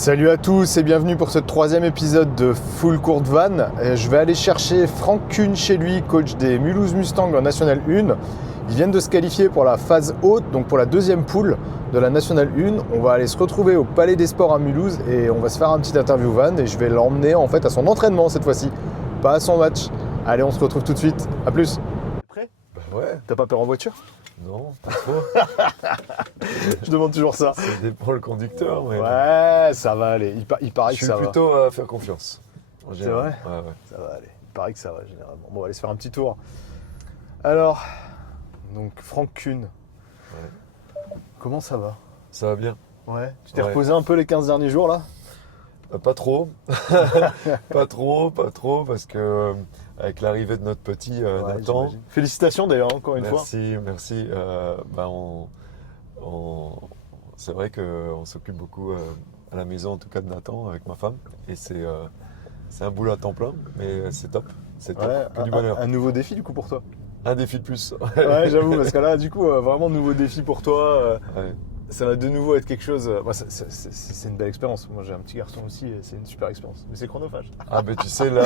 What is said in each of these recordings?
Salut à tous et bienvenue pour ce troisième épisode de Full Court Van. Je vais aller chercher Franck Kuhn chez lui, coach des Mulhouse Mustangs en National 1. Ils viennent de se qualifier pour la phase haute, donc pour la deuxième poule de la National 1. On va aller se retrouver au Palais des Sports à Mulhouse et on va se faire un petit interview van et je vais l'emmener en fait à son entraînement cette fois-ci, pas à son match. Allez, on se retrouve tout de suite. À plus. T'es prêt ? Bah ouais, T'as pas peur en voiture ? non, pas trop. Je demande toujours ça. Ça dépend le conducteur, mais Ouais, ça va aller. Il paraît je que suis ça va. plutôt à faire confiance. En C'est général. vrai ? Ouais. Ça va aller. Il paraît que ça va généralement. Bon, on va aller se faire un petit tour. Alors, donc Franck Kuhn. Comment ça va ? Ça va bien. Ouais. Tu t'es Ouais. reposé un peu les 15 derniers jours là ? Pas trop. pas trop, parce que avec l'arrivée de notre petit Ouais, Nathan. j'imagine. Félicitations d'ailleurs, encore une fois. Merci. C'est vrai qu'on s'occupe beaucoup à la maison, en tout cas de Nathan, avec ma femme. Et c'est un boulot à temps plein, mais c'est top. C'est top. Ouais, Que du bonheur. un nouveau défi du coup pour toi. Un défi de plus. Ouais, j'avoue, parce que là, du coup, vraiment nouveau défi pour toi. Ouais. Ça va de nouveau être quelque chose. C'est une belle expérience. Moi, j'ai un petit garçon aussi, et c'est une super expérience. Mais c'est chronophage. Ah ben tu sais là,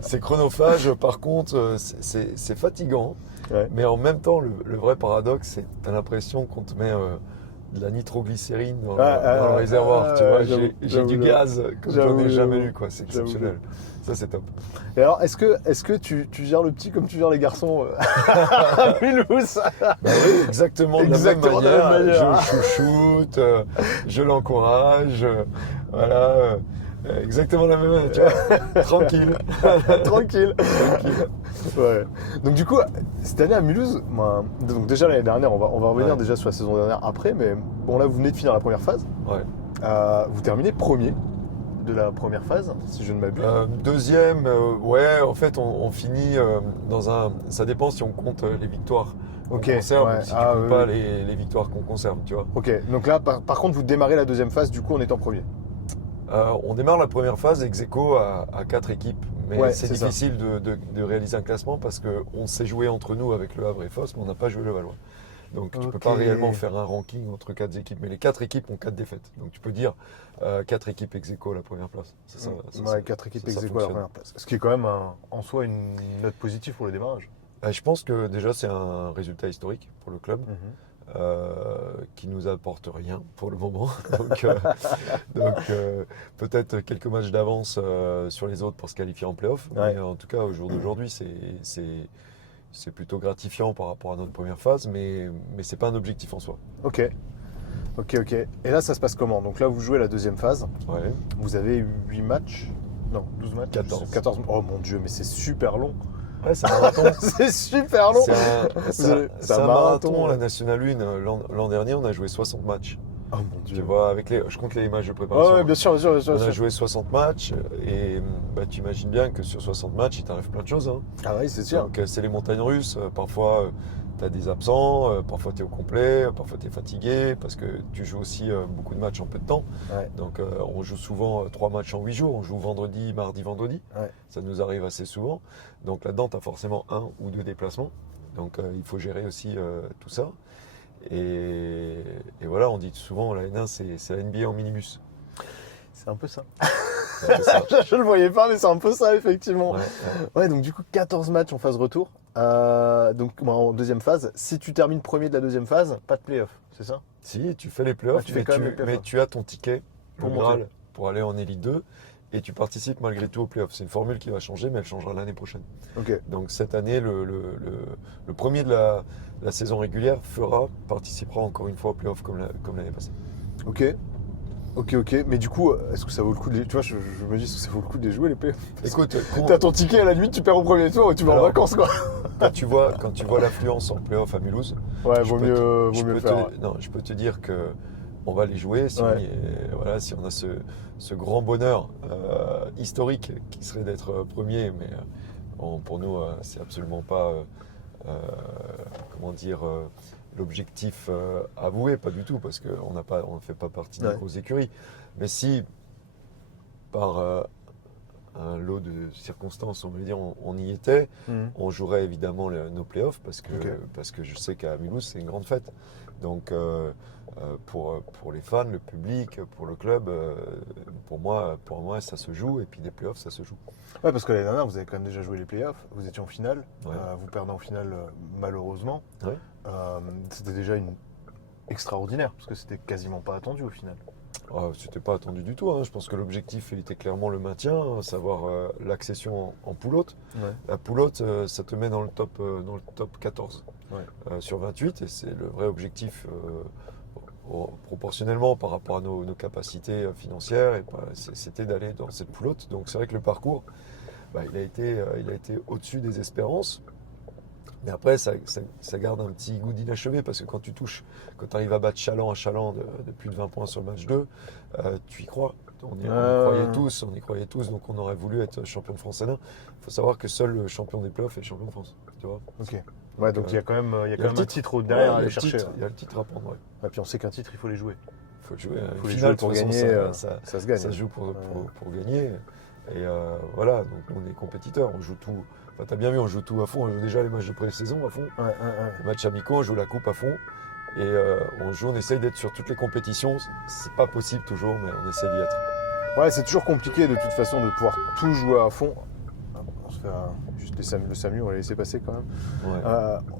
c'est chronophage, par contre c'est fatigant, Ouais. mais en même temps le vrai paradoxe c'est que tu as l'impression qu'on te met de la nitroglycérine dans le réservoir, tu vois, j'ai du gaz comme j'en ai jamais eu, quoi, c'est exceptionnel, ça c'est top. Et alors, est-ce que tu gères le petit comme tu gères les garçons à Mulhouse ? Bah oui, exactement de la même Exactement de la manière, même manière. je le chouchoute, je l'encourage, voilà, exactement de la même manière, tu vois, tranquille. Tranquille. Ouais. Donc du coup, cette année à Mulhouse, donc déjà l'année dernière, on va revenir Ouais. déjà sur la saison dernière après, mais bon là vous venez de finir la première phase. Ouais. Vous terminez premier de la première phase, si je ne m'abuse. Deuxième, ouais, en fait, on finit dans un. Ça dépend si on compte les victoires qu'on Ok, conserve ouais. ou si tu Ah, comptes oui, pas oui. les victoires qu'on conserve, tu vois. Ok, donc là par contre vous démarrez la deuxième phase du coup en étant premier. On démarre la première phase ex aequo à 4 équipes, mais Ouais, c'est c'est ça. difficile de réaliser un classement parce qu'on s'est joué entre nous avec le Havre et Fos, mais on n'a pas joué le Valois. Donc tu ne peux pas Ok. réellement faire un ranking entre 4 équipes, mais les 4 équipes ont 4 défaites. Donc tu peux dire 4 équipes ex aequo à la première place. Ouais, 4 équipes ex aequo à la fonctionne. première place. Ce qui est quand même en soi une note positive pour le démarrage. Je pense que déjà c'est un résultat historique pour le club. Qui nous apporte rien pour le moment. Donc, peut-être quelques matchs d'avance sur les autres pour se qualifier en play-off. Ouais. Mais en tout cas, au jour d'aujourd'hui, c'est plutôt gratifiant par rapport à notre première phase, mais ce n'est pas un objectif en soi. Ok. Et là ça se passe comment ? Donc là vous jouez la deuxième phase. Ouais. Vous avez 8 matchs ? Non, 12 matchs. 14. 14. Oh mon dieu, mais c'est super long. Ouais, c'est un marathon. C'est super long. C'est un marathon, la National 1. L'an dernier, on a joué 60 matchs. Oh mon dieu. Tu vois, je compte les matchs de préparation. Ouais, bien sûr. On a joué 60 matchs et tu imagines bien que sur 60 matchs, il t'arrive plein de choses. Hein. Ah oui, c'est sûr. Donc c'est les montagnes russes. Parfois, tu as des absents, parfois tu es au complet, parfois tu es fatigué parce que tu joues aussi beaucoup de matchs en peu de temps. Ouais. Donc on joue souvent 3 matchs en 8 jours. On joue vendredi, mardi, vendredi. Ouais. Ça nous arrive assez souvent. Donc là-dedans, tu as forcément 1 ou 2 déplacements. Donc il faut gérer aussi tout ça. Et voilà, on dit souvent la N1, c'est la NBA en minibus. C'est un peu ça. C'est un peu ça. Je le voyais pas, mais c'est un peu ça, effectivement. Ouais. Ouais, donc du coup, 14 matchs en phase retour. Donc en deuxième phase. Si tu termines premier de la deuxième phase, pas de play-off, c'est ça ? Si, tu fais les playoffs, Ah, tu fais quand même les playoffs, mais hein. tu as ton ticket Pour le monter. Graal pour aller en Elite 2 et tu participes malgré tout aux playoffs. C'est une formule qui va changer, mais elle changera l'année prochaine. Ok. Donc cette année, le premier de la saison régulière participera encore une fois aux playoffs comme l'année passée. Ok. Mais du coup, est-ce que ça vaut le coup de les... Tu vois, je me dis, est-ce que ça vaut le coup de les jouer, les playoffs ? Écoute, T'as ton ticket, à la limite, tu perds au premier tour et tu vas en Alors, vacances, quoi. quand tu vois l'affluence en playoff à Mulhouse, Ouais, je vaut peux mieux je le peux faire. non, je peux te dire que on va les jouer si, Ouais. si on a ce grand bonheur historique qui serait d'être premier, mais pour nous, c'est absolument pas l'objectif avoué, pas du tout, parce qu'on ne fait pas partie des Ouais. grosses écuries. Mais si par un lot de circonstances, on va dire, on y était. On jouerait évidemment nos playoffs parce que je sais qu'à Mulhouse, c'est une grande fête. Donc, pour les fans, le public, pour le club, pour moi, ça se joue. Et puis des playoffs, ça se joue. Ouais, parce que l'année dernière, vous avez quand même déjà joué les playoffs. Vous étiez en finale. Ouais. Vous perdez en finale, malheureusement. Ouais. C'était déjà extraordinaire parce que c'était quasiment pas attendu au final. C'était pas attendu du tout. Hein. Je pense que l'objectif il était clairement le maintien, à savoir l'accession en poule-haute. Ouais. La poule-haute, ça te met dans le top 14 Ouais. sur 28 et c'est le vrai objectif proportionnellement par rapport à nos capacités financières. Et c'était d'aller dans cette poule-haute. Donc c'est vrai que le parcours, il a été au-dessus des espérances. Mais après, ça garde un petit goût d'inachevé parce que quand tu arrives à battre Chaland à Chaland de plus de 20 points sur le match 2, tu y crois. On y croyait tous, donc on aurait voulu être champion de France N1. Il faut savoir que seul le champion des playoffs est champion de France. Tu vois. Ok. Ouais, donc il y a quand même, un titre derrière à aller chercher. Il y a le titre à prendre, ouais. Et puis on sait qu'un titre, il faut les jouer. Il faut le jouer. Il faut les jouer pour gagner, ça se gagne. Ça se joue pour gagner. Et voilà, donc on est compétiteurs, on joue tout. Enfin, t'as bien vu, on joue tout à fond. On joue déjà les matchs de pré-saison à fond. Les matchs amicaux, on joue la coupe à fond. Et on essaye d'être sur toutes les compétitions. C'est pas possible toujours, mais on essaie d'y être. Ouais, c'est toujours compliqué de toute façon de pouvoir tout jouer à fond. On se fait juste le SAMU, on va les laisser passer quand même. Ouais.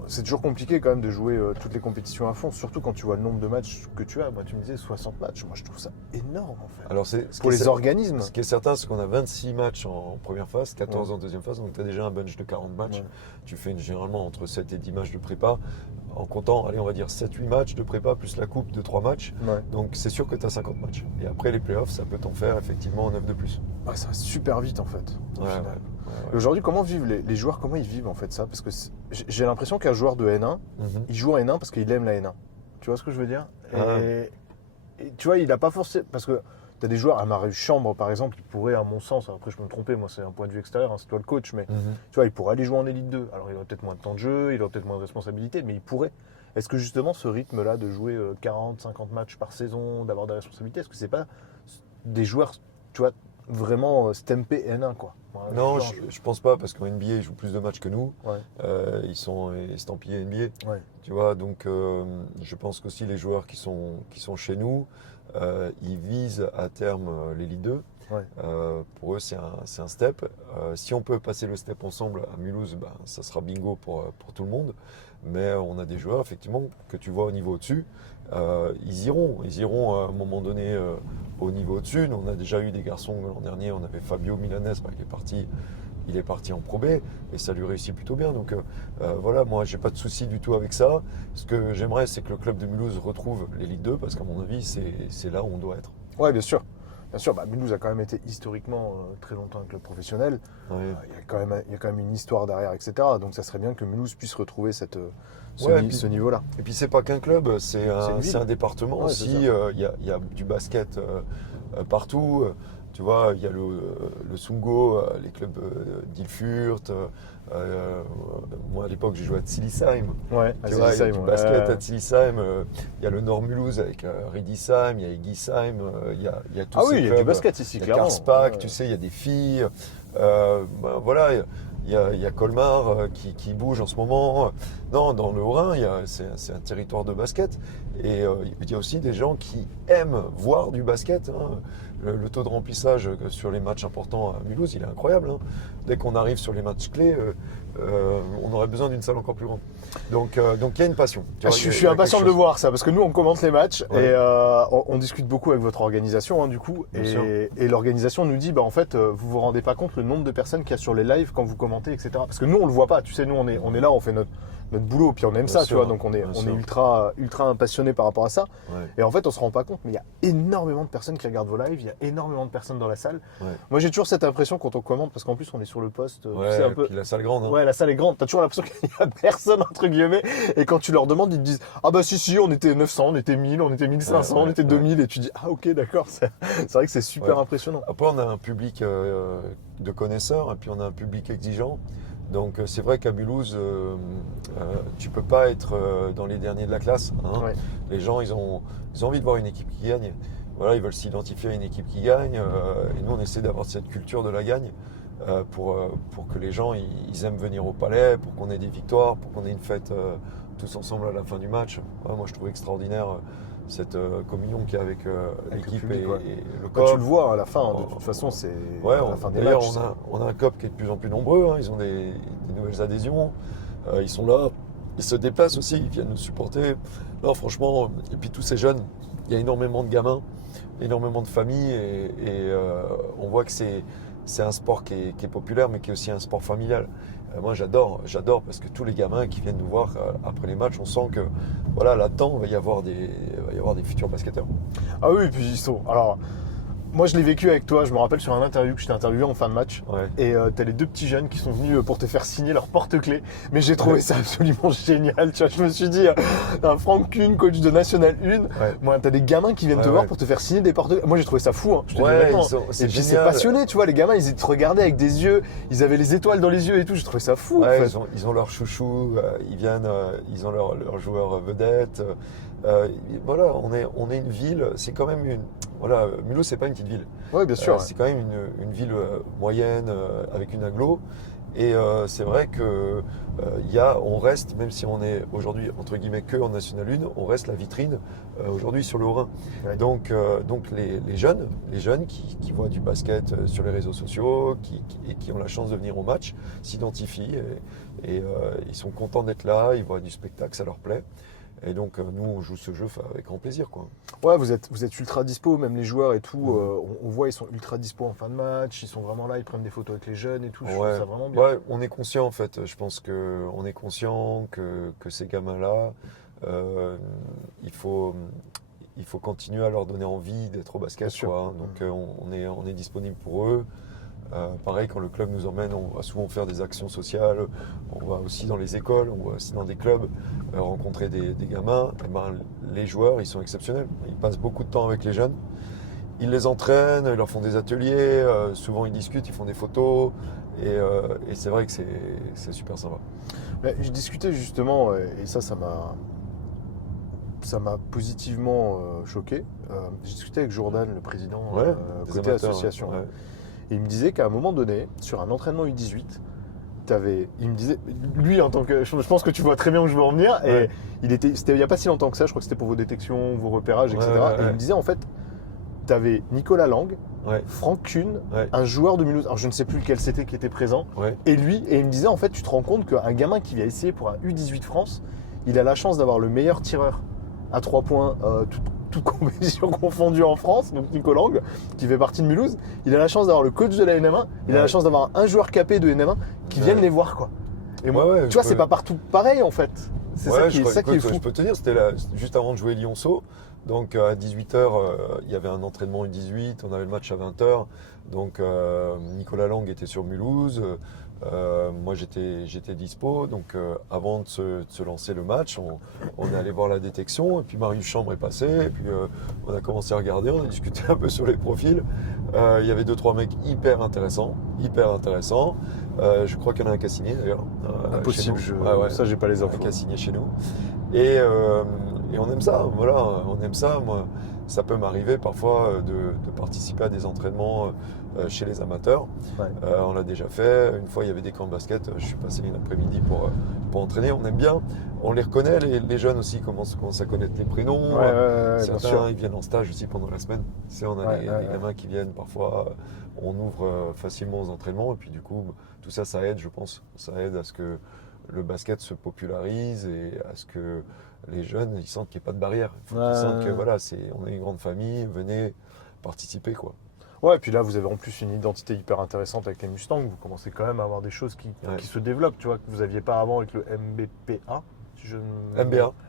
C'est toujours compliqué quand même de jouer toutes les compétitions à fond, surtout quand tu vois le nombre de matchs que tu as. Moi, tu me disais 60 matchs. Moi, je trouve ça énorme en fait. Alors, pour les organismes. Ce qui est certain, c'est qu'on a 26 matchs en première phase, 14 en deuxième phase. Donc, tu as déjà un bunch de 40 matchs. Ouais. Tu fais généralement entre 7 et 10 matchs de prépa. En comptant, allez, on va dire 7-8 matchs de prépa plus la coupe de 3 matchs. Ouais. Donc, c'est sûr que tu as 50 matchs. Et après, les playoffs, ça peut t'en faire effectivement 9 de plus. Ouais, ça va super vite en fait. Ouais. Et aujourd'hui, comment vivent les joueurs, comment ils vivent en fait ça? Parce que j'ai l'impression qu'un joueur de N1, il joue en N1 parce qu'il aime la N1. Tu vois ce que je veux dire? Et tu vois, il n'a pas forcément. Parce que tu as des joueurs, à Marius Chambre par exemple, qui pourraient, à mon sens, après je peux me tromper, moi c'est un point de vue extérieur, c'est toi le coach, mais tu vois, il pourrait aller jouer en Elite 2. Alors il aurait peut-être moins de temps de jeu, il aurait peut-être moins de responsabilités, mais il pourrait. Est-ce que justement ce rythme-là de jouer 40, 50 matchs par saison, d'avoir des responsabilités, est-ce que c'est pas des joueurs, tu vois, vraiment stampés N1 quoi? Ouais, non, je pense pas, parce qu'en NBA, ils jouent plus de matchs que nous. Ouais. Ils sont estampillés NBA. Ouais. Tu vois, donc je pense qu'aussi les joueurs qui sont chez nous, ils visent à terme l'Elite 2. Ouais. Pour eux, c'est un step. Si on peut passer le step ensemble à Mulhouse, ça sera bingo pour tout le monde. Mais on a des joueurs, effectivement, que tu vois au niveau au-dessus. Ils iront à un moment donné au niveau au-dessus. On a déjà eu des garçons l'an dernier. On avait Fabio Milanese, il est parti en Pro B et ça lui réussit plutôt bien. Donc voilà, moi j'ai pas de souci du tout avec ça. Ce que j'aimerais, c'est que le club de Mulhouse retrouve l'Elite 2 parce qu'à mon avis, c'est là où on doit être. Ouais, bien sûr. Bien sûr, Mulhouse a quand même été historiquement très longtemps un club professionnel. Ouais. Il y a quand même une histoire derrière, etc. Donc ça serait bien que Mulhouse puisse retrouver ce niveau-là. Et puis c'est pas qu'un club, c'est un département aussi. Il y a du basket partout. Tu vois, il y a le Sungo, les clubs d'Ilfurt. Moi, à l'époque, j'ai joué à Zilisheim. Ouais, tu vois, il y a du basket à Zilisheim. Il y a le Nord Mulhouse avec Riedisheim, il y a Egisheim. Il y a tous ces clubs. Il y a du basket ici, clairement. Il y a Karlsbad, tu sais, il y a des filles. Voilà, il y a Colmar qui bouge en ce moment. Non, dans le Haut-Rhin, c'est un territoire de basket. Et il y a aussi des gens qui aiment voir du basket. Hein. Le taux de remplissage sur les matchs importants à Mulhouse, il est incroyable. Hein. Dès qu'on arrive sur les matchs clés, on aurait besoin d'une salle encore plus grande. Donc il y a une passion. Je suis impatient de le voir ça, parce que nous on commente les matchs et on discute beaucoup avec votre organisation du coup. Et l'organisation nous dit, en fait, vous vous rendez pas compte le nombre de personnes qu'il y a sur les lives quand vous commentez, etc. Parce que nous on le voit pas, tu sais, nous on est là, on fait notre boulot, puis on aime ça, tu vois, donc on est ultra passionné par rapport à ça. Ouais. Et en fait, on se rend pas compte, mais il y a énormément de personnes qui regardent vos lives, il y a énormément de personnes dans la salle. Ouais. Moi, j'ai toujours cette impression quand on commente, parce qu'en plus, on est sur le poste. Ouais, tu sais, un peu. Puis la salle est grande. Hein. Ouais, la salle est grande. T'as toujours l'impression qu'il y a personne, entre guillemets. Et quand tu leur demandes, ils te disent, ah bah si, on était 900, on était 1000, on était 1500, on était 2000. Et tu dis, ah ok, d'accord. C'est vrai que c'est super impressionnant. Après, on a un public de connaisseurs, et puis on a un public exigeant. Donc c'est vrai qu'à Mulhouse, tu peux pas être dans les derniers de la classe. Hein. Ouais. Les gens, ils ont envie de voir une équipe qui gagne. voilà, ils veulent s'identifier à une équipe qui gagne. Et nous, on essaie d'avoir cette culture de la gagne pour que les gens ils aiment venir au palais, pour qu'on ait des victoires, pour qu'on ait une fête tous ensemble à la fin du match. Ouais, moi, je trouve extraordinaire cette communion qu'il y a avec l'équipe public, et le Bah, COP. tu le vois à la fin, de toute façon, c'est Ouais, à la fin des d'ailleurs, matchs. on a un COP qui est de plus en plus nombreux. Hein. Ils ont des nouvelles adhésions. Ils sont là. Ils se déplacent aussi. Ils viennent nous supporter. Non, franchement, et puis tous ces jeunes, il y a énormément de gamins, énormément de familles. Et on voit que c'est un sport qui est populaire, mais qui est aussi un sport familial. Moi, j'adore parce que tous les gamins qui viennent nous voir après les matchs, on sent que voilà, là-dedans, il va y avoir des futurs basketteurs. Ah oui, puis ils sont. Alors, moi, je l'ai vécu avec toi. Je me rappelle sur un interview que je t'ai interviewé en fin de match. Ouais. Et t'as les deux petits jeunes qui sont venus pour te faire signer leur porte-clés. Mais j'ai trouvé ça absolument génial. Tu vois, je me suis dit, Franck Kuhn, coach de National 1. Ouais. Moi, t'as des gamins qui viennent te voir pour te faire signer des porte-clés. Moi, j'ai trouvé ça fou. Hein, je te dis honnêtement. c'est Et puis, c'est génial. passionné. Tu vois, les gamins, ils te regardaient avec des yeux. Ils avaient les étoiles dans les yeux et tout. J'ai trouvé ça fou. Ouais, en fait. ils ont leur chouchou, ils viennent, ils ont leur joueur vedette. Voilà, on est une ville, c'est quand même une. Voilà, Mulhouse, c'est pas une petite ville. Oui, bien sûr. C'est quand même une ville moyenne avec une agglo. Et c'est vrai que on reste, même si on est aujourd'hui entre guillemets que en National 1, on reste la vitrine aujourd'hui sur le Haut-Rhin. Ouais. Donc les jeunes qui voient du basket sur les réseaux sociaux, et qui ont la chance de venir au match, s'identifient et ils sont contents d'être là, ils voient du spectacle, ça leur plaît. Et donc nous on joue ce jeu avec grand plaisir, quoi. Ouais, vous êtes ultra dispo, même les joueurs et tout. On voit, ils sont ultra dispo en fin de match. Ils sont vraiment là, ils prennent des photos avec les jeunes et tout. Je trouve ça vraiment bien. Ouais, on est conscient en fait. Je pense qu'on est conscient que ces gamins-là, il faut continuer à leur donner envie d'être au basket, quoi. Donc on est disponible pour eux. Pareil, quand le club nous emmène, on va souvent faire des actions sociales, on va aussi dans les écoles, on va aussi dans des clubs rencontrer des gamins. Et ben, les joueurs, ils sont exceptionnels. Ils passent beaucoup de temps avec les jeunes. Ils les entraînent, ils leur font des ateliers, souvent ils discutent, ils font des photos. Et c'est vrai que c'est super sympa. Mais je discutais justement, et ça m'a positivement choqué. J'ai discuté avec Jordan, le président, côté amateurs, association. Ouais. Et il me disait qu'à un moment donné, sur un entraînement U18, il me disait, lui en tant que, je pense que tu vois très bien où je veux en venir, Ouais. et c'était il n'y a pas si longtemps que ça, je crois que c'était pour vos détections, vos repérages, etc. Et il me disait en fait, tu avais Nicolas Lang, Franck Kuhn, un joueur de Mulhouse, alors je ne sais plus lequel c'était qui était présent, et lui, et il me disait en fait, tu te rends compte qu'un gamin qui vient essayer pour un U18 France, il a la chance d'avoir le meilleur tireur à 3 points, toute compétition confondue en France, donc Nico Lang, qui fait partie de Mulhouse, il a la chance d'avoir le coach de la NM1, il a la chance d'avoir un joueur capé de NM1 qui vienne les voir, quoi. Et moi, tu vois, c'est pas partout pareil en fait. C'est ça qui est fou. Je peux te dire, c'était juste avant de jouer Lyonceau. Donc à 18h, il y avait un entraînement U18, on avait le match à 20h. Donc Nicolas Lang était sur Mulhouse. Moi j'étais dispo, donc avant de se lancer le match, on est allé voir la détection, et puis Marius Chambre est passé, et puis on a commencé à regarder, on a discuté un peu sur les profils. Il y avait 2-3 mecs hyper intéressants. Je crois qu'il y en a un qui a signé d'ailleurs. Impossible, ça j'ai pas les infos. Qui a signé chez nous. Et on aime ça, voilà, on aime ça. Moi, ça peut m'arriver parfois de participer à des entraînements chez les amateurs. On l'a déjà fait. Une fois, il y avait des camps de basket. Je suis passé une après-midi pour entraîner. On aime bien. On les reconnaît, les jeunes aussi commencent à connaître les prénoms. Certains, ils viennent en stage aussi pendant la semaine. On a des gamins qui viennent parfois. On ouvre facilement aux entraînements. Et puis du coup, tout ça, ça aide, je pense. Ça aide à ce que le basket se popularise et à ce que les jeunes, ils sentent qu'il n'y a pas de barrière. Il faut qu'ils sentent que voilà, on est une grande famille, venez participer, quoi. Ouais, et puis là, vous avez en plus une identité hyper intéressante avec les Mustangs. Vous commencez quand même à avoir des choses qui se développent, tu vois, que vous n'aviez pas avant avec le MBPA.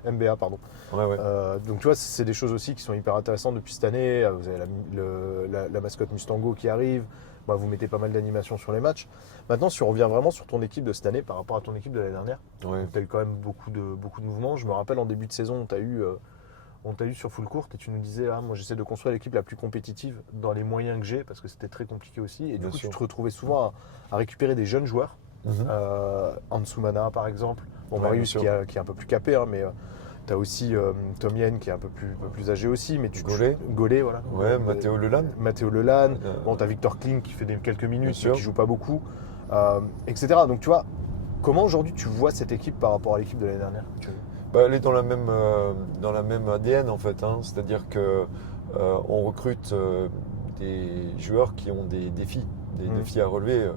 MBA, pardon. Donc tu vois, c'est des choses aussi qui sont hyper intéressantes depuis cette année. Vous avez la mascotte Mustango qui arrive. Bah, vous mettez pas mal d'animations sur les matchs. Maintenant, si on revient vraiment sur ton équipe de cette année par rapport à ton équipe de l'année dernière, tu as eu quand même beaucoup de mouvements. Je me rappelle en début de saison, on t'a eu sur Full Court et tu nous disais, moi j'essaie de construire l'équipe la plus compétitive dans les moyens que j'ai parce que c'était très compliqué aussi. Et du coup, tu te retrouvais souvent à récupérer des jeunes joueurs. Ansumana par exemple. Bon, Marius qui est un peu plus capé, hein, mais Tu as aussi Tom Yen qui est un peu plus âgé aussi, mais Gaulet, voilà. Ouais, Matteo Lelan. Matteo Lelan. Bon, tu as Victor Kling qui fait quelques minutes, mais qui joue pas beaucoup, etc. Donc tu vois, comment aujourd'hui tu vois cette équipe par rapport à l'équipe de l'année dernière? Elle est dans la même ADN en fait, hein. C'est-à-dire que on recrute des joueurs qui ont des défis à relever,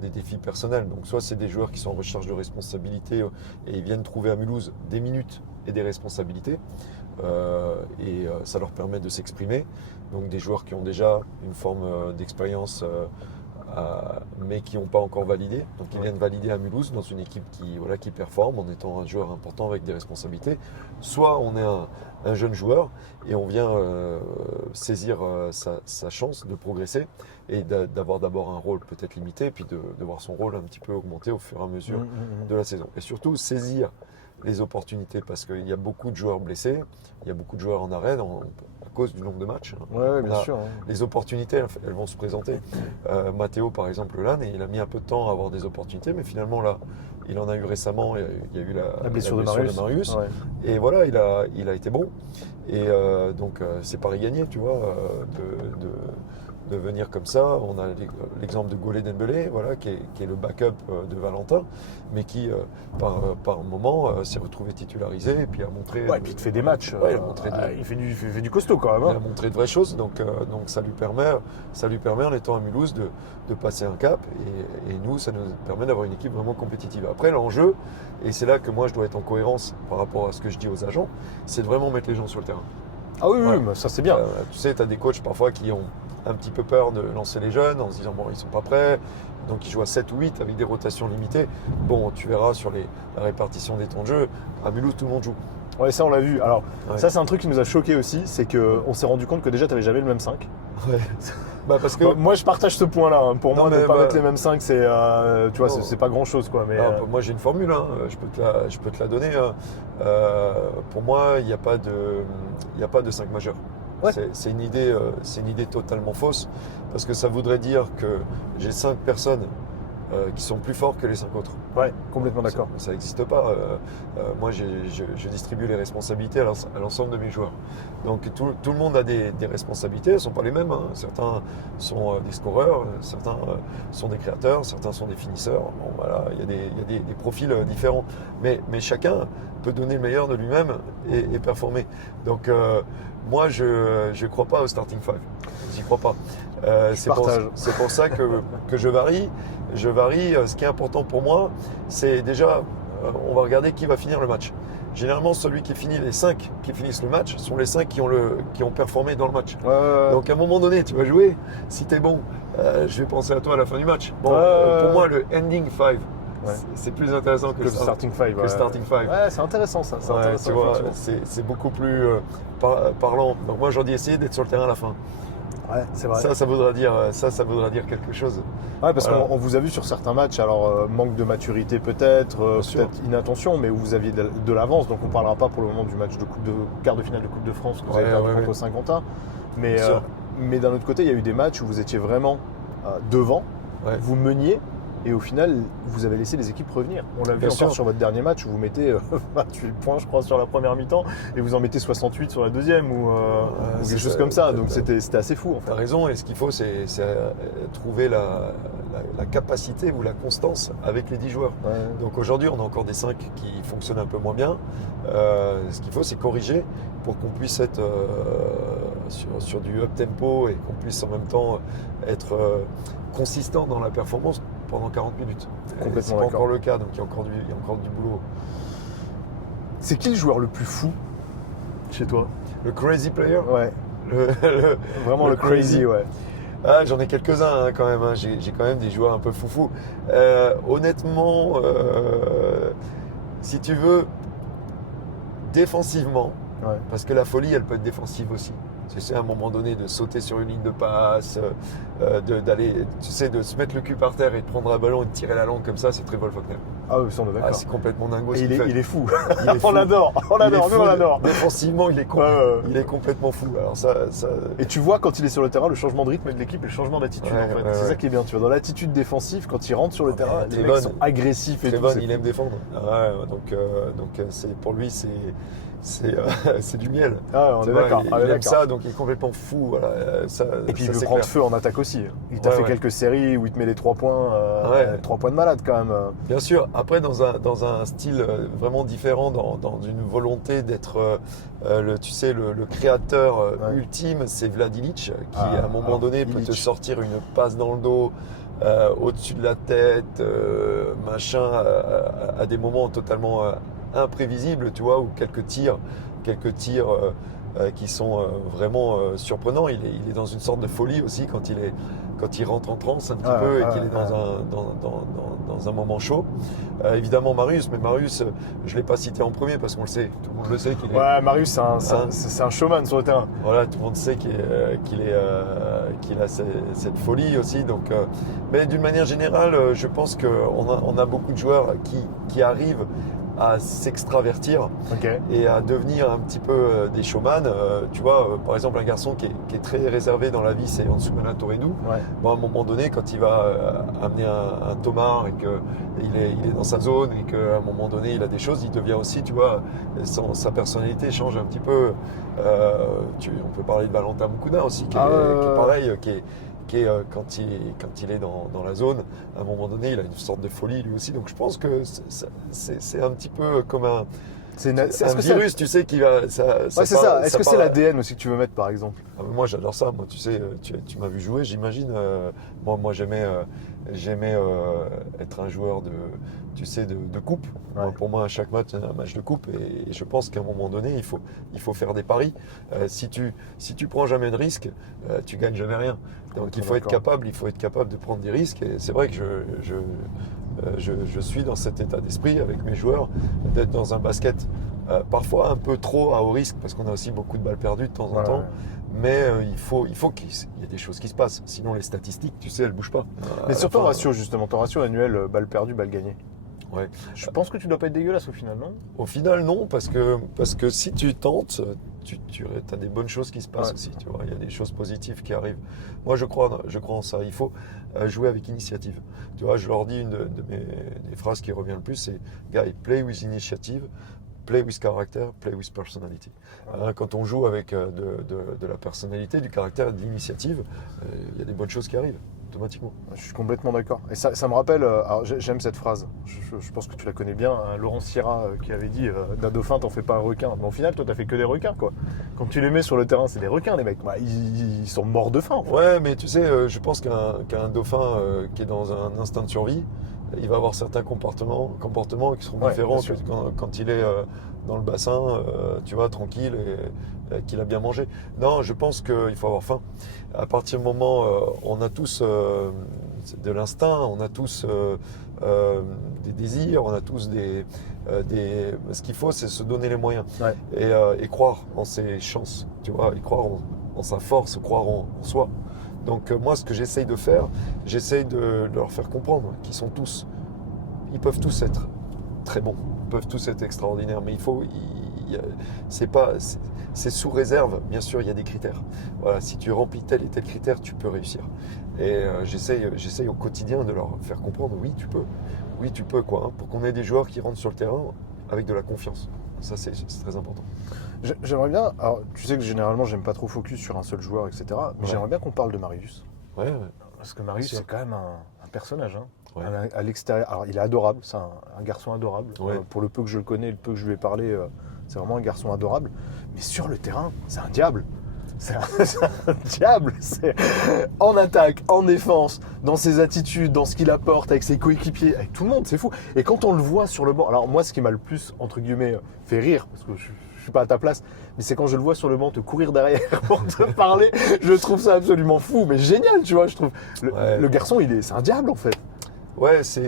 des défis personnels. Donc soit c'est des joueurs qui sont en recherche de responsabilité et ils viennent trouver à Mulhouse des minutes et des responsabilités, et ça leur permet de s'exprimer. Donc des joueurs qui ont déjà une forme d'expérience, mais qui n'ont pas encore validé. Donc ils viennent valider à Mulhouse dans une équipe qui performe en étant un joueur important avec des responsabilités. Soit on est un jeune joueur et on vient saisir sa chance de progresser et d'avoir d'abord un rôle peut-être limité, puis de voir son rôle un petit peu augmenter au fur et à mesure de la saison. Et surtout saisir les opportunités, parce qu'il y a beaucoup de joueurs blessés, il y a beaucoup de joueurs en arrêt à cause du nombre de matchs. Ouais, bien sûr. Les opportunités, elles vont se présenter. Matteo, par exemple, là, il a mis un peu de temps à avoir des opportunités, mais finalement, là, il en a eu récemment. Il y a eu la blessure de Marius. Ouais. Et voilà, il a été bon. Et donc, c'est pari gagné, tu vois, de venir comme ça. On a l'exemple de Gaulet Dembélé, voilà, qui est le backup de Valentin, mais qui, par moment, s'est retrouvé titularisé et puis a montré. Ouais, et puis il te fait des matchs. Il fait du costaud quand même. Il a montré de vraies choses, donc ça lui permet en étant à Mulhouse de passer un cap, et nous, ça nous permet d'avoir une équipe vraiment compétitive. Après, l'enjeu, et c'est là que moi je dois être en cohérence par rapport à ce que je dis aux agents, c'est de vraiment mettre les gens sur le terrain. Ah oui, voilà. Ça c'est bien. Tu sais, tu as des coachs parfois qui ont un petit peu peur de lancer les jeunes en se disant bon, ils sont pas prêts, donc ils jouent à 7 ou 8 avec des rotations limitées. Bon, tu verras sur la répartition des temps de jeu, à Mulhouse tout le monde joue. Ouais, ça on l'a vu. Alors ça c'est un truc qui nous a choqué aussi, c'est qu'on s'est rendu compte que déjà tu n'avais jamais le même 5. Ouais. Parce que moi je partage ce point là, hein. Pour moi ne pas mettre les mêmes 5 c'est tu vois, c'est pas grand chose quoi. Mais moi j'ai une formule, hein. je peux te la donner. Pour moi il n'y a pas de 5 majeurs. Ouais. C'est une idée totalement fausse, parce que ça voudrait dire que j'ai 5 personnes qui sont plus forts que les 5 autres. Ouais, complètement d'accord. Ça n'existe pas. Moi, je distribue les responsabilités à l'ensemble de mes joueurs. Donc tout le monde a des responsabilités, elles ne sont pas les mêmes, hein. Certains sont des scoreurs, certains sont des créateurs, certains sont des finisseurs. Bon, voilà, il y a des profils différents. Mais chacun peut donner le meilleur de lui-même et performer. Donc moi, je ne crois pas au starting five. J'y crois pas. C'est pour ça que je varie. Je varie. Ce qui est important pour moi, c'est déjà, on va regarder qui va finir le match. Généralement, celui qui finit, les 5 qui finissent le match sont les 5 qui ont performé dans le match. Donc à un moment donné, tu vas jouer. Si tu es bon, je vais penser à toi à la fin du match. Bon, pour moi, le ending 5, c'est plus intéressant que le starting 5. Ouais, c'est intéressant ça. C'est intéressant, tu vois, c'est beaucoup plus parlant. Donc moi, j'en dis essayer d'être sur le terrain à la fin. Ouais, c'est vrai. Ça voudra dire quelque chose. Ouais, parce qu'on vous a vu sur certains matchs, alors manque de maturité peut-être inattention, mais où vous aviez de l'avance. Donc on ne parlera pas pour le moment du match de quart de finale de Coupe de France que vous avez perdu contre Saint-Quentin. Mais d'un autre côté, il y a eu des matchs où vous étiez vraiment devant, vous meniez. Et au final, vous avez laissé les équipes revenir. On l'a vu encore sur votre dernier match où vous mettez 28 points, je crois, sur la première mi-temps et vous en mettez 68 sur la deuxième ou quelque chose comme ça. Donc c'était assez fou. En fait. Tu as raison. Et ce qu'il faut, c'est trouver la capacité ou la constance avec les 10 joueurs. Ouais. Donc aujourd'hui, on a encore des 5 qui fonctionnent un peu moins bien. Ce qu'il faut, c'est corriger pour qu'on puisse être sur du up-tempo et qu'on puisse en même temps être consistant dans la performance pendant 40 minutes. C'est pas encore le cas, donc il y a encore du boulot. C'est qui le joueur le plus fou chez toi? Le crazy player? Ouais. Vraiment le crazy, ouais. Ah, j'en ai quelques-uns quand même. Hein. J'ai quand même des joueurs un peu foufous. Honnêtement, si tu veux, défensivement, parce que la folie, elle peut être défensive aussi. Tu sais, à un moment donné, de sauter sur une ligne de passe, d'aller, tu sais, de se mettre le cul par terre et de prendre un ballon et de tirer la langue comme ça, c'est très Paul Faulkner. Ah oui, ça on est d'accord. C'est complètement dingo. Et il est fou. Il est fou. On l'adore, nous on l'adore. Défensivement, il est complètement fou. Alors ça... Et tu vois quand il est sur le terrain, le changement de rythme de l'équipe et le changement d'attitude en fait. C'est ça qui est bien, tu vois. Dans l'attitude défensive, quand il rentre sur le terrain, les mecs sont agressifs et tout. Il aime défendre. Donc pour lui, c'est du miel. Ah, on est d'accord. Il aime ça, donc il est complètement fou. Voilà, et puis il veut prendre feu en attaque aussi. Il t'a fait quelques séries où il te met les 3 points, 3 points de malade quand même. Bien sûr. Après, dans un style vraiment différent, dans une volonté d'être le créateur ultime, c'est Vlad Ilić qui, à un moment donné, peut te sortir une passe dans le dos. Au-dessus de la tête, à des moments totalement imprévisibles, tu vois, ou quelques tirs qui sont vraiment surprenants. Il est dans une sorte de folie aussi quand il rentre en transe un petit peu et qu'il est dans un moment chaud. Évidemment Marius, mais Marius, je ne l'ai pas cité en premier parce qu'on le sait, tout le monde le sait qu'il est... Ouais, Marius, c'est un showman sur le terrain. Voilà, tout le monde sait qu'il a cette folie aussi. Donc, mais d'une manière générale, je pense qu'on a beaucoup de joueurs qui arrivent à s'extravertir et à devenir un petit peu des showman. Tu vois, par exemple, un garçon qui est très réservé dans la vie, c'est Ansoumana Toredou. Bon, à un moment donné, quand il va amener un Tomar et qu'il est dans sa zone et qu'à un moment donné, il a des choses, il devient aussi, tu vois, sa personnalité change un petit peu. On peut parler de Valentin Mukuna aussi, qui est pareil, quand il est dans la zone, à un moment donné, il a une sorte de folie lui aussi. Donc je pense que c'est un petit peu comme un virus, tu sais, qui va... c'est ça. Est-ce que c'est l'ADN aussi que tu veux mettre, par exemple? Moi, j'adore ça. Moi, tu sais, tu m'as vu jouer, j'imagine. Moi, j'aimais être un joueur de coupe. Pour moi, chaque match, c'est un match de coupe. Et je pense qu'à un moment donné, il faut faire des paris. Si tu prends jamais de risques, tu gagnes jamais rien. Donc, il faut être capable de prendre des risques. Et c'est vrai que je suis dans cet état d'esprit avec mes joueurs, d'être dans un basket parfois un peu trop à haut risque, parce qu'on a aussi beaucoup de balles perdues de temps en temps. Mais il faut qu'il y ait des choses qui se passent. Sinon, les statistiques, tu sais, elles ne bougent pas. Mais sur ton ratio, justement, ton ratio annuel, balles perdues, balles gagnées. Ouais. Je pense que tu dois pas être dégueulasse au final, non? Au final, non, parce que si tu tentes, tu as des bonnes choses qui se passent aussi. Tu vois, il y a des choses positives qui arrivent. Moi, je crois en ça. Il faut jouer avec initiative. Tu vois, je leur dis une de mes phrases qui revient le plus, c'est « Guy, play with initiative, play with character, play with personality ». Quand on joue avec de la personnalité, du caractère et de l'initiative, il y a des bonnes choses qui arrivent. Automatiquement. Je suis complètement d'accord. Et ça me rappelle, alors j'aime cette phrase, je pense que tu la connais bien, hein, Laurent Sierra qui avait dit d'un dauphin t'en fais pas un requin. Mais au final, toi t'as fait que des requins quoi. Quand tu les mets sur le terrain, c'est des requins les mecs. Bah, ils sont morts de faim en fait. Ouais, mais tu sais, je pense qu'un dauphin qui est dans un instinct de survie, il va avoir certains comportements qui seront différents que quand il est dans le bassin, tu vois, tranquille et qu'il a bien mangé. Non, je pense qu'il faut avoir faim. À partir du moment on a tous de l'instinct, on a tous des désirs, on a tous ce qu'il faut, c'est se donner les moyens et croire en ses chances, tu vois, et croire en sa force, croire en soi. Donc moi, ce que j'essaye de faire, j'essaye de leur faire comprendre qu'ils peuvent tous être très bons, ils peuvent tous être extraordinaires, mais c'est sous réserve, bien sûr, il y a des critères. Voilà, si tu remplis tel et tel critère, tu peux réussir. Et j'essaye au quotidien de leur faire comprendre, oui, tu peux, quoi, hein, pour qu'on ait des joueurs qui rentrent sur le terrain avec de la confiance. Ça, c'est très important. J'aimerais bien, alors tu sais que généralement j'aime pas trop focus sur un seul joueur, etc. Mais j'aimerais bien qu'on parle de Marius. Ouais. Parce que Marius, c'est quand même un personnage. Hein. Ouais. À l'extérieur, alors il est adorable, c'est un garçon adorable. Ouais. Pour le peu que je le connais, le peu que je lui ai parlé, c'est vraiment un garçon adorable. Mais sur le terrain, c'est un diable. C'est un diable. En attaque, en défense, dans ses attitudes, dans ce qu'il apporte avec ses coéquipiers, avec tout le monde, c'est fou. Et quand on le voit sur le banc, alors moi, ce qui m'a le plus, entre guillemets, fait rire, parce que je suis pas à ta place, mais c'est quand je le vois sur le banc te courir derrière pour te parler, je trouve ça absolument fou, mais génial, tu vois, je trouve. Le garçon, c'est un diable en fait. Ouais, ça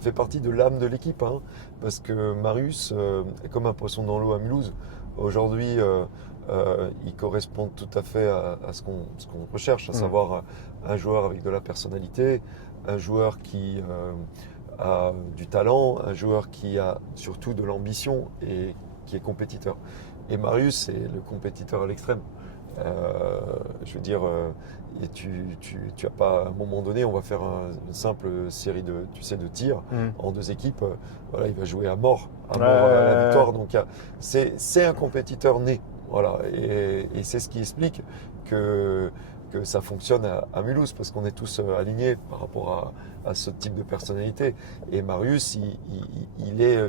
fait partie de l'âme de l'équipe, hein, parce que Marius est comme un poisson dans l'eau à Mulhouse. aujourd'hui, ils correspondent tout à fait à ce qu'on recherche, à savoir un joueur avec de la personnalité, un joueur qui a du talent, un joueur qui a surtout de l'ambition et qui est compétiteur. Et Marius, c'est le compétiteur à l'extrême. Je veux dire, et tu as pas, à un moment donné, on va faire une simple série de tirs en deux équipes. Voilà, il va jouer à mort à la victoire. Donc c'est un compétiteur né. Voilà, et c'est ce qui explique que ça fonctionne à Mulhouse, parce qu'on est tous alignés par rapport à ce type de personnalité. Et Marius, il est,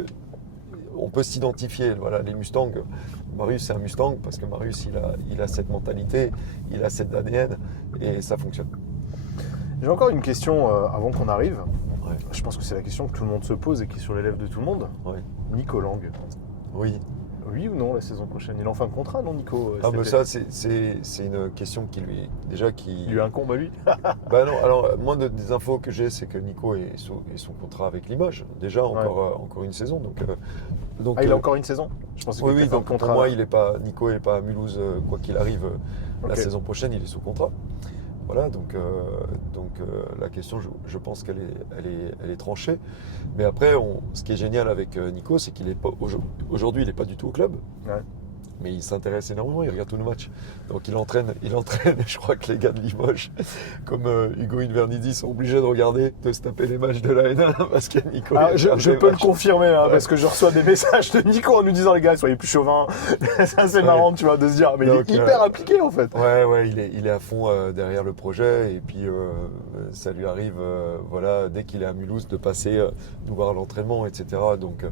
on peut s'identifier. Voilà, les Mustangs. Marius, c'est un Mustang parce que Marius, il a cette mentalité, il a cet ADN et ça fonctionne. J'ai encore une question avant qu'on arrive. Ouais. Je pense que c'est la question que tout le monde se pose et qui est sur les lèvres de tout le monde. Ouais. Nico Lang. Oui. Oui ou non la saison prochaine? Il est en fin de contrat, non, Nico? Ah, mais ça, c'est une question qui lui incombe à lui. Bah non, alors moi des infos que j'ai, c'est que Nico est son contrat avec Limoges, déjà encore une saison. Donc, il a encore une saison? Je pensais oui, qu'il était donc contrat. pour moi, Nico n'est pas à Mulhouse, quoi qu'il arrive. La saison prochaine, il est sous contrat. Voilà, donc la question, je pense qu'elle est tranchée. Mais après, ce qui est génial avec Nico, c'est qu'il est pas aujourd'hui, il n'est pas du tout au club. Ouais. Mais il s'intéresse énormément, il regarde tous nos matchs. Donc il entraîne. Je crois que les gars de Limoges, comme Hugo Invernizzi, sont obligés de se taper les matchs de la N1 parce qu'il y a Nico. Je peux le confirmer, parce que je reçois des messages de Nico en nous disant, les gars, soyez plus chauvins. Ça, c'est marrant, tu vois, de se dire, mais donc, il est hyper appliqué en fait. Ouais, il est à fond derrière le projet. Et puis ça lui arrive, voilà, dès qu'il est à Mulhouse, de passer nous voir à l'entraînement, etc. Donc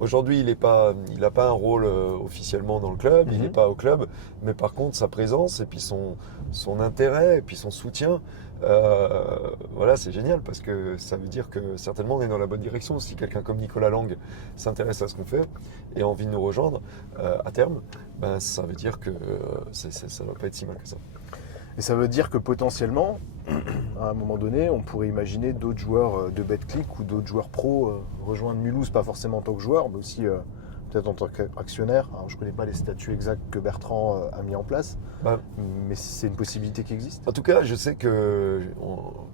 aujourd'hui, il n'a pas un rôle officiellement dans le club. Il n'est pas au club, mais par contre sa présence et puis son intérêt et puis son soutien, voilà, c'est génial parce que ça veut dire que certainement on est dans la bonne direction. Si quelqu'un comme Nicolas Lang s'intéresse à ce qu'on fait et a envie de nous rejoindre à terme, ben, ça veut dire que ça ne va pas être si mal que ça. Et ça veut dire que potentiellement, à un moment donné, on pourrait imaginer d'autres joueurs de Betclic ou d'autres joueurs pro rejoindre Mulhouse, pas forcément en tant que joueur, mais aussi peut-être en tant qu'actionnaire. Alors, je ne connais pas les statuts exacts que Bertrand a mis en place, mais c'est une possibilité qui existe. En tout cas, je sais que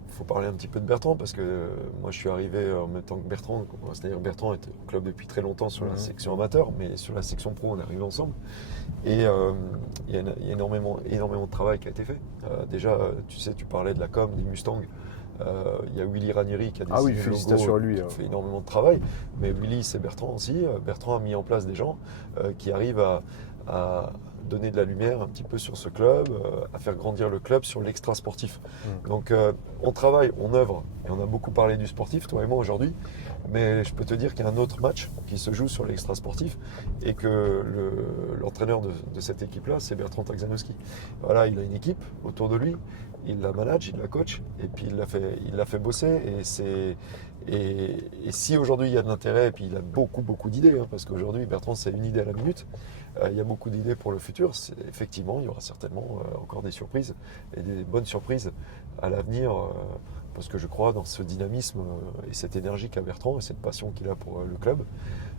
faut parler un petit peu de Bertrand parce que moi je suis arrivé en même temps que Bertrand. C'est-à-dire Bertrand était au club depuis très longtemps sur la section amateur, mais sur la section pro on est arrivé ensemble. Et il y a énormément de travail qui a été fait. Déjà, tu sais, tu parlais de la com, des Mustangs. Il y a Willy Ranieri qui a dessiné le félicitations logo, à lui. qui fait énormément de travail. Mais Willy, c'est Bertrand aussi. Bertrand a mis en place des gens qui arrivent à donner de la lumière un petit peu sur ce club, à faire grandir le club sur l'extra sportif. Donc on travaille, on œuvre, et on a beaucoup parlé du sportif, toi et moi aujourd'hui, mais je peux te dire qu'il y a un autre match qui se joue sur l'extra sportif et que l'entraîneur de cette équipe-là, c'est Bertrand Taxanowski. Voilà, il a une équipe autour de lui, il la manage, il la coach, et puis il l'a fait bosser. Et si aujourd'hui il y a de l'intérêt, et puis il a beaucoup d'idées, parce qu'aujourd'hui Bertrand c'est une idée à la minute, il y a beaucoup d'idées pour le futur. Effectivement, il y aura certainement encore des surprises, et des bonnes surprises à l'avenir, parce que je crois dans ce dynamisme et cette énergie qu'a Bertrand, et cette passion qu'il a pour le club,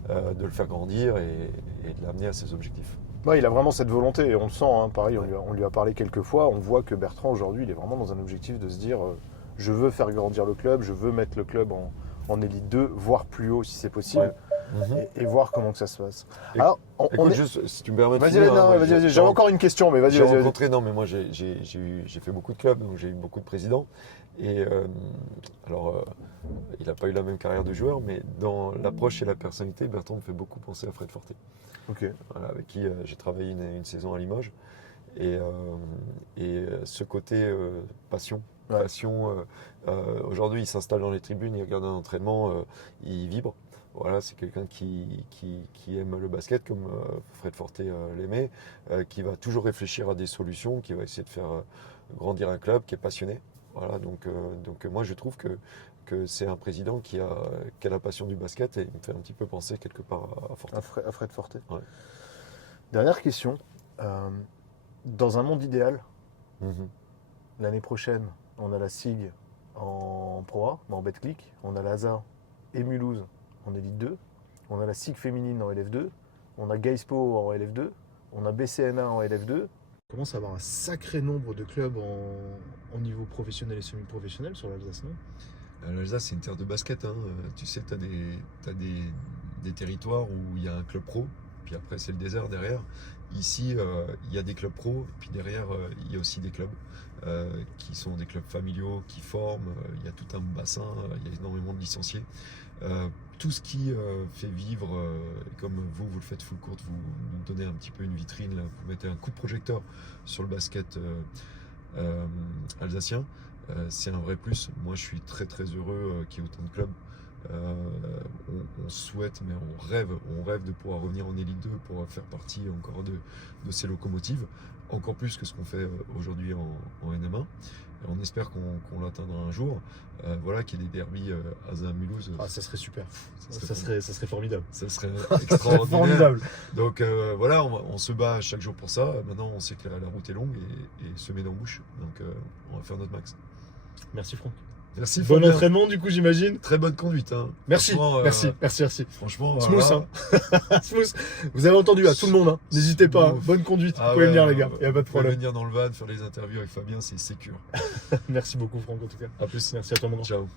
de le faire grandir et de l'amener à ses objectifs. Ouais, il a vraiment cette volonté, et on le sent, pareil, on lui a parlé quelques fois, on voit que Bertrand aujourd'hui, il est vraiment dans un objectif de se dire je veux faire grandir le club, je veux mettre le club en élite 2, voire plus haut si c'est possible, et voir comment que ça se passe. Alors, écoute, juste, si tu me permets de vas-y, j'avais encore une question, mais vas-y. Non, mais moi j'ai fait beaucoup de clubs, donc j'ai eu beaucoup de présidents. Et il n'a pas eu la même carrière de joueur, mais dans l'approche et la personnalité, Bertrand me fait beaucoup penser à Fred Forté. Okay. Voilà, avec qui j'ai travaillé une saison à Limoges. Et ce côté passion. Aujourd'hui, il s'installe dans les tribunes, il regarde un entraînement, il vibre. Voilà, c'est quelqu'un qui aime le basket comme Fred Forté l'aimait, qui va toujours réfléchir à des solutions, qui va essayer de faire grandir un club, qui est passionné. Voilà, donc moi je trouve que c'est un président qui a la passion du basket, et il me fait un petit peu penser quelque part à Forté. À Fred Forté. Ouais. Dernière question. Dans un monde idéal, l'année prochaine, on a la SIG en Pro A, en Betclic, on a l'ASA et Mulhouse en Élite 2, on a la SIG féminine en LF2, on a Gaispo en LF2, on a BCN1 en LF2. On commence à avoir un sacré nombre de clubs en niveau professionnel et semi-professionnel sur l'Alsace, non? L'Alsace, c'est une terre de basket. Hein. Tu sais, tu as des territoires où il y a un club pro, puis après, c'est le désert derrière. Ici, il y a des clubs pro, puis derrière, il y a aussi des clubs qui sont des clubs familiaux, qui forment. Il y a tout un bassin, il y a énormément de licenciés. Tout ce qui fait vivre, comme vous le faites full court, vous nous donnez un petit peu une vitrine, là, vous mettez un coup de projecteur sur le basket alsacien, c'est un vrai plus. Moi, je suis très très heureux qu'il y ait autant de clubs. On souhaite, mais on rêve de pouvoir revenir en Élite 2 pour faire partie encore de ces locomotives, encore plus que ce qu'on fait aujourd'hui en NM1. On espère qu'on l'atteindra un jour. Voilà, qu'il y ait des derbies à Mulhouse. Ah, ça serait super. Ça serait formidable. Ça serait extraordinaire. Formidable. Donc voilà, on se bat chaque jour pour ça. Maintenant, on sait que la route est longue et semée d'embûches. Donc on va faire notre max. Merci Franck. Merci. Bon Fabien. entraînement du coup, j'imagine. Très bonne conduite. Hein. Merci. Merci. Franchement, smooth. voilà. Hein. Smooth. Vous avez entendu à tout le monde. Hein. N'hésitez pas. Hein. Bonne conduite. Vous pouvez venir les gars. Il n'y a pas de problème. Vous pouvez venir dans le van, faire les interviews avec Fabien, c'est sécure. Merci beaucoup Franck en tout cas. À plus. Merci à toi mon grand. Ciao.